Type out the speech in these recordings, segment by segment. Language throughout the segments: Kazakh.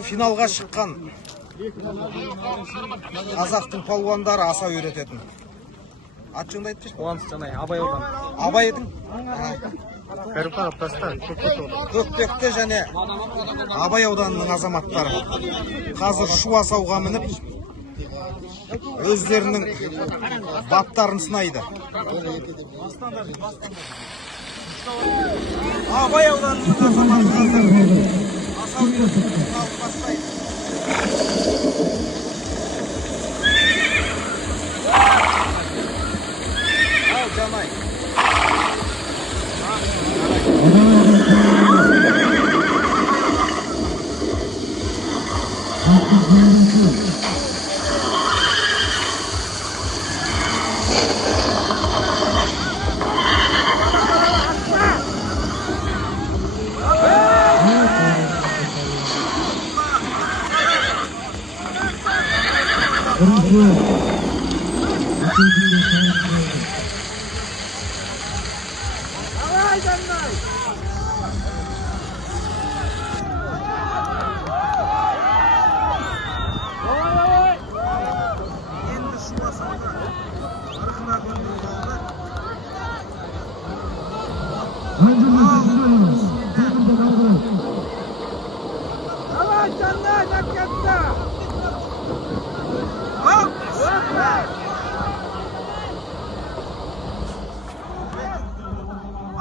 Финалға шыққан қазақтың палуандары аса үйрететін. Аты жөнді айтып Қуаныш Жанай, Абай аудан. Абайдың Кәріп қарап таста, Көкпекті және Абай ауданының азаматтары қазір шу асауға мініп өздерінің баптарын сынайды. Абай ауданының азаматтары асау үйретіп алып бастайды. Жанай.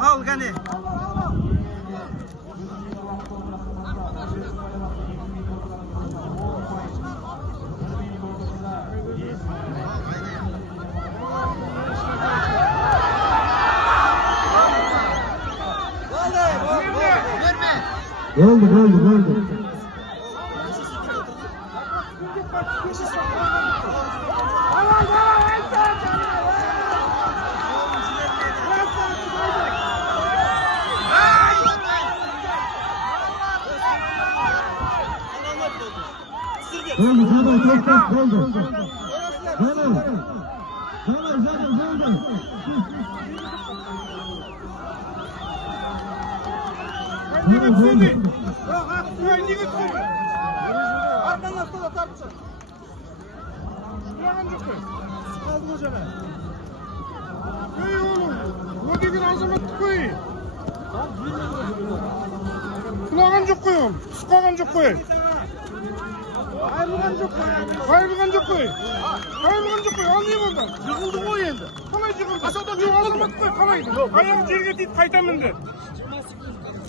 Al gani. Oldu. Kulağın çok koyun, sıkağın çok koyun. Ayrılgan çok koyun. Ayrılgan çok koyun. Ayrılgan çok koyun. Anlayayım ondan. Yıkıldı o yerde. Kalay yıkıldı. Aşağıda bir alamadı koy, kalaydı. Ayağım yerine deyip kaytamın de.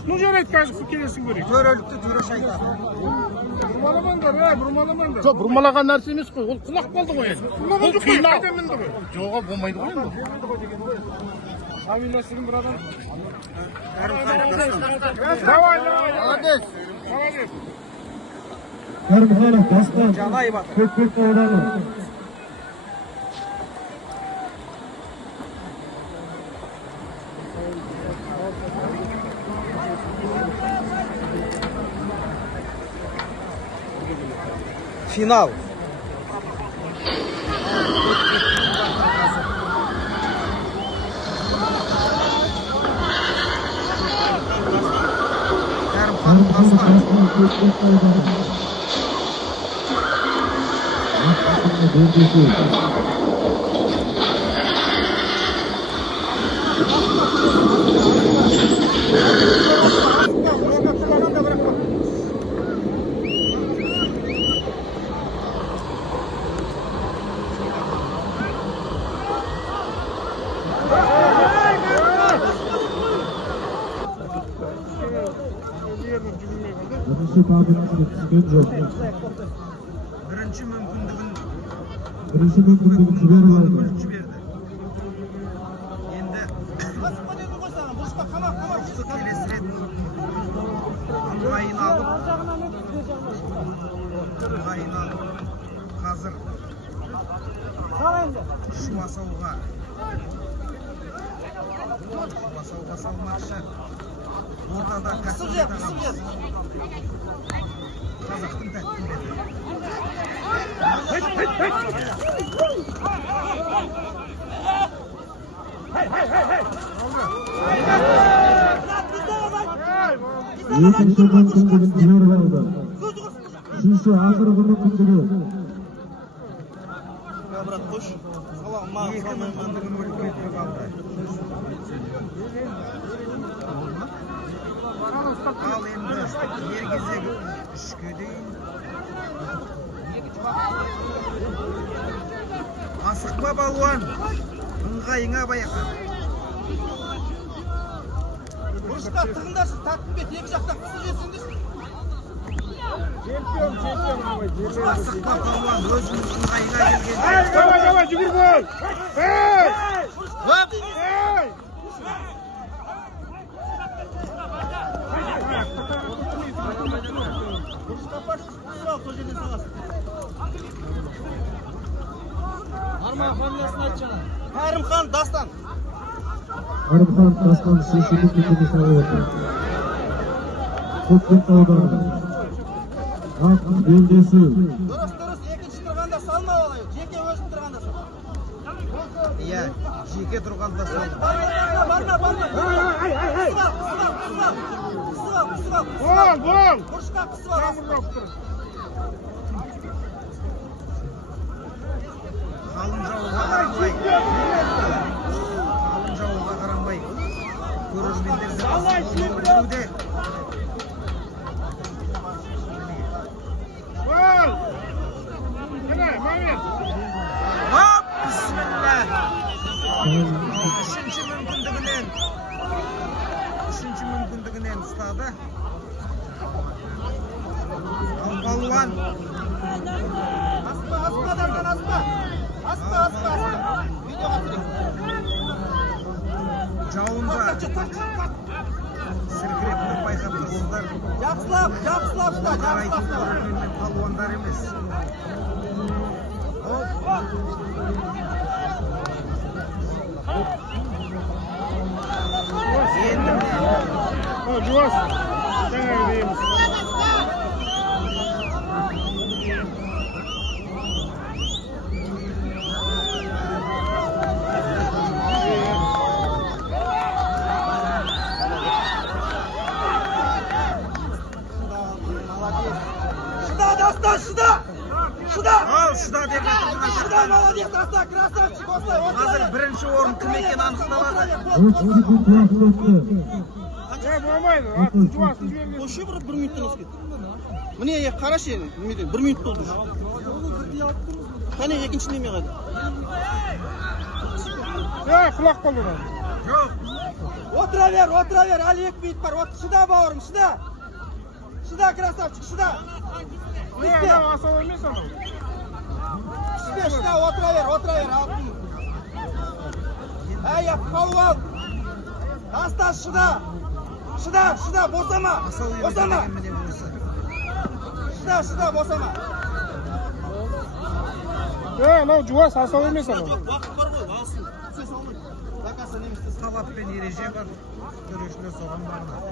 Ne jaraydı karşı fikirlesin göreyim. Төрелікті түрі шайтан. Burmalamanдар, burmalamanдар. Жоқ, бұрмалаған нәрсе емес қой, ол құлақ болды ғой енді. Kulağın çok koyun, kaytamın de koy. Жоға болмайды ғой енді. Amin nasılsın buradan? Давай. Молодец. Молодец. Кәрімханов Дастан, Жанай батыр. Көкпек ауданы. Финал. Кәрімханов Дастан. Көкпек ауданы. Бірінші табиғатты түскен жоқ. Бірінші мүмкіндігін жіберіп алды. жіберді. Енді келесі рет ыңғайын алып қазір шу асауға салмақшы. Ортада кәсіпкер ағамыз. Қазақтың тәттімбеті. Екінші мүмкіндігін жіберіп алды. Üçüncü akırkı müмкіндігі. брат қош. Екі мүмкіндігін өліп кетіп қалды. Ал енді ер кезегі үшке дейін. Асықпа балуан, ыңғайыңа байқа. Бұрышқа тығындарсыз, тартып бет, екі жақтан қысыл жетсіңдерсіз. Асықпа балуан, өзіңіз ыңғайыңа келгенде. Давай, жүгір бол! Кәрімхан, Дастан. Кәрімхан Дастан үшінші мүмкіндігі салып отыр. Көкпек ауданы. Ақ белдесу. Дұрыс, екінші тұрғанда салма олай. Жеке өзіп тұрғанда сал. Иә, жеке тұрғанда сол. Барма. Қысып ал. Бол! Бұрышқа қысып ал. Қалың жауға қарамай, көрермендерді көруде. Бол! Міне, момент! Хоп, бисмилла! Үшінші мүмкіндігінен ұстады. Ал балуан Аспа, Дастан, аспа. Аспа. Видеоға түсірейік. жауында сіркіретті байқап тұрсыздар. Жақсылап ұста, Қарайтын көрермен палуандар емес. Енді Жуас, жаңағы дейміз. Шыда! ал шыда деп Шыда, молодец, Дастан, красавчик, осылай. Қазір бірінші орын кім екені анықталады. 30 секунд уақыт өтті. Болмайды, жуасын жіберген. Қошы бір минуттан асып кетті. Міне, қарашы енді, бір минут болды. Қане, екінші неме қайда? Құлақ болды да. Жоқ, Отыра бер, әлі 2 минут бар. Шыда, бауырым, шыда. Шыда, красавчик, шыда. Асау емес анау. Шыда, отыра бер. Әй, палуан. Дастан, шыда, босама. міне осы. Шыда, босама. Анау жуас асау емес анау. Уақыт бар ғой, алсын. Сөз алмайды. Закасы немістесін. Талап пен ереже бар. Төрешілер соған бағынады.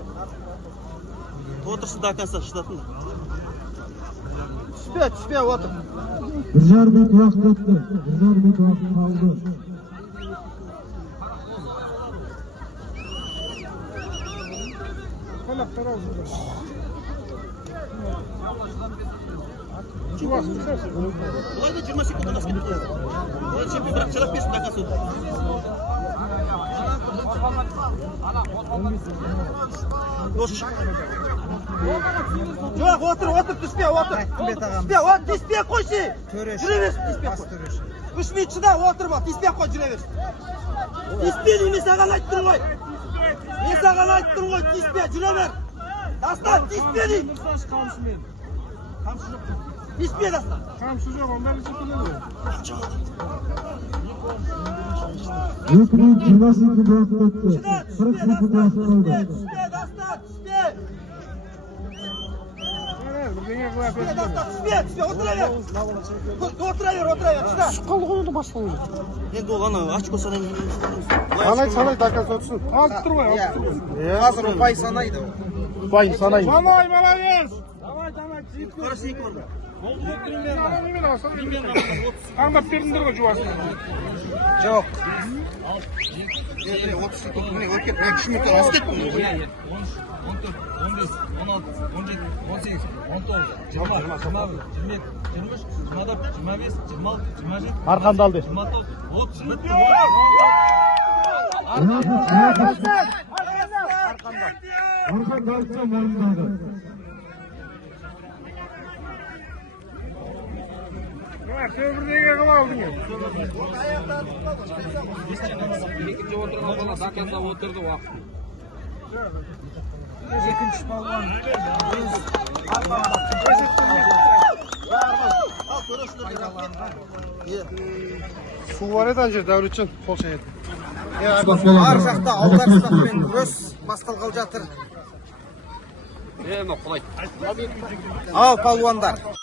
Отырсын до конца шыдатын. Түспе, отыр. 1,5 минут уақыт өтті. 1,5 минут уақыт қалды. Қонақтар ау жүрді. Жуас, түсерсіз. Бұлай да 20 секундтан асып кетті. Бұлай чемпион бірақ шыдап берсін до конца. Жоқ, отыр, түспе, Түспе, қойшы. Төреші, Жүре берсін, түспе бас қой. төреші. 3 минут шыда, отырма, түспе қой, жүре берсін. Түспе деймін, саған айттым ғой. Түспе, жүре бер. Дастан, түспе деймін. Түспе, Дастан. Қамшы жоқ, ондар секунд. 2 минут 20 секунд уақыт өтті. 40 секунд уақыт қалды. Түспе, Дастан, түспе. Бірдеңе қылап Түспе, Дастан, түспе, отыра бер. Шыда. Шыққалы ғой енді басталды. Енді ол ана очко санаймын. Санай, дакасы өтсін. Алып тұр ғой, Қазір ұпай санайды. Бай, санай. Санай, молодец! Nemen alsam аңдап бердіңдер ғой жуасын. Жоқ. 32 міне өткен 2 минуттан асып кетті. Арқанды алды. Arkan Galatasaray mağlubiyeti. Söbірдегі қып алдың ен. Екінші отырған бала заказда отырды уақыт. Екінші балуан. Су бар еді ана жерде Дәулетжан қол шаяды. Ар жақта аударыспақпен күрес басталғалы жатыр. Мынау құлайды. Ал палуандар.